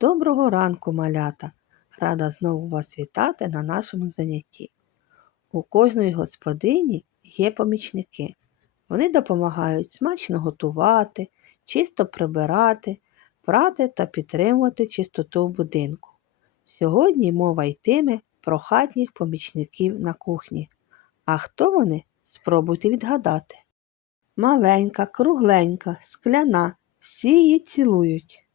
Доброго ранку, малята! Рада знову вас вітати на нашому занятті. У кожної господині є помічники. Вони допомагають смачно готувати, чисто прибирати, прати та підтримувати чистоту в будинку. Сьогодні мова йтиме про хатніх помічників на кухні. А хто вони? Спробуйте відгадати. Маленька, кругленька, скляна, всі її цілують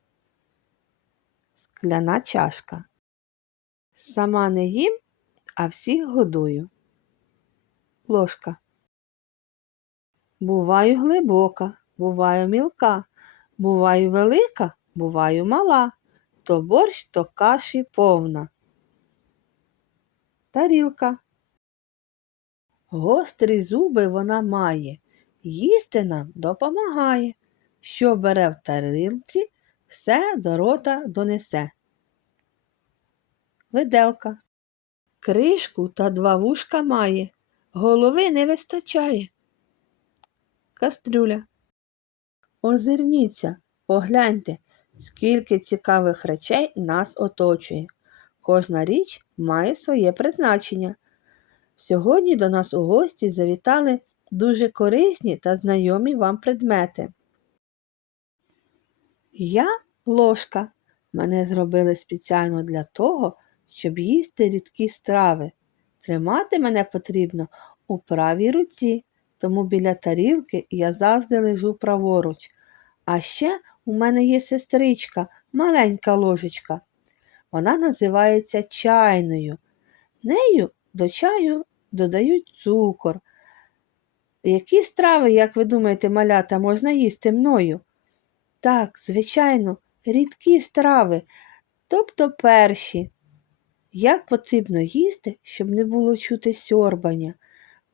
скляна чашка. Сама не їм, а всіх годую. Ложка. Буваю глибока, буваю мілка, буваю велика, буваю мала, то борщ, то каші повна. Тарілка. Гострі зуби вона має, їсти нам допомагає. Що бере в тарілці, все до рота донесе. Виделка. Кришку та два вушка має, голови не вистачає. Кастрюля. Озирніться, погляньте, скільки цікавих речей нас оточує. Кожна річ має своє призначення. Сьогодні до нас у гості завітали дуже корисні та знайомі вам предмети. Я ложка. Мене зробили спеціально для того, щоб їсти рідкі страви. Тримати мене потрібно у правій руці, тому біля тарілки я завжди лежу праворуч. А ще у мене є сестричка, маленька ложечка. Вона називається чайною. Нею до чаю додають цукор. Які страви, як ви думаєте, малята, можна їсти мною? Так, звичайно, рідкі страви, тобто перші. Як потрібно їсти, щоб не було чути сьорбання?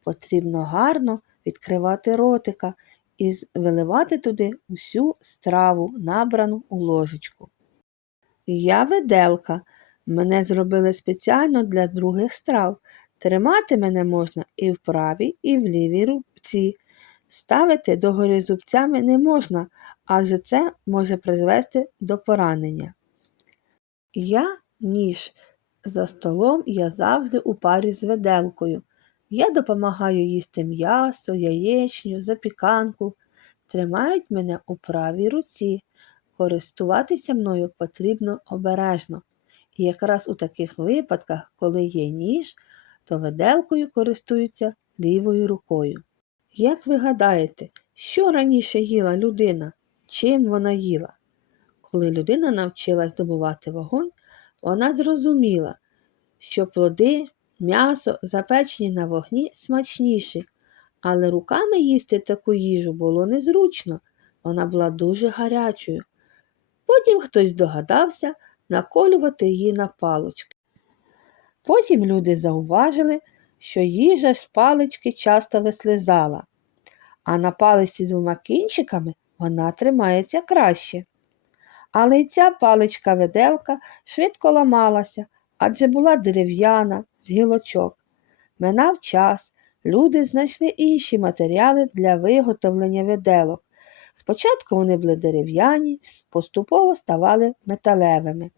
Потрібно гарно відкривати ротика і виливати туди усю страву, набрану у ложечку. Я виделка. Мене зробили спеціально для других страв. Тримати мене можна і в правій, і в лівій руці. Ставити догори зубцями не можна, адже це може призвести до поранення. Я ніж. За столом я завжди у парі з виделкою. Я допомагаю їсти м'ясо, яєчню, запіканку. Тримають мене у правій руці. Користуватися мною потрібно обережно. І якраз у таких випадках, коли є ніж, то виделкою користуються лівою рукою. Як ви гадаєте, що раніше їла людина? Чим вона їла? Коли людина навчилась добувати вогонь, вона зрозуміла, що плоди, м'ясо, запечені на вогні смачніші, але руками їсти таку їжу було незручно, вона була дуже гарячою. Потім хтось догадався наколювати її на палочки. Потім люди зауважили, що їжа з палички часто вислизала, а на паличці з двома кінчиками вона тримається краще. Але й ця паличка виделка швидко ламалася, адже була дерев'яна з гілочок. Минав час, люди знайшли інші матеріали для виготовлення виделок. Спочатку вони були дерев'яні, поступово ставали металевими,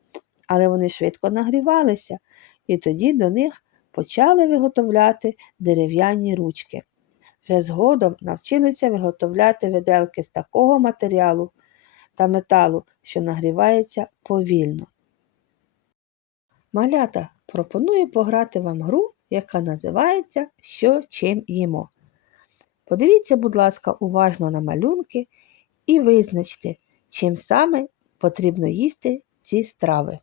але вони швидко нагрівалися, і тоді до них почали виготовляти дерев'яні ручки. Вже згодом навчилися виготовляти виделки з такого матеріалу та металу, що нагрівається повільно. Малята пропоную пограти вам гру, яка називається Що чим їмо. Подивіться, будь ласка, уважно на малюнки і визначте, чим саме потрібно їсти ці страви.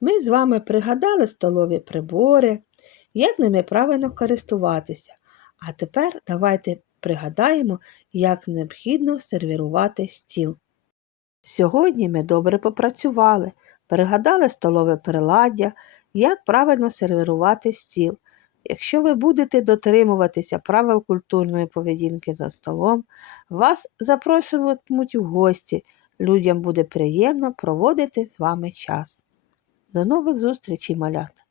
Ми з вами пригадали столові прибори, як ними правильно користуватися. А тепер давайте пригадаємо, як необхідно сервірувати стіл. Сьогодні ми добре попрацювали, пригадали столове приладдя, як правильно сервірувати стіл. Якщо ви будете дотримуватися правил культурної поведінки за столом, вас запрошуватимуть в гості Людям буде приємно проводити з вами час. До нових зустрічей, малят!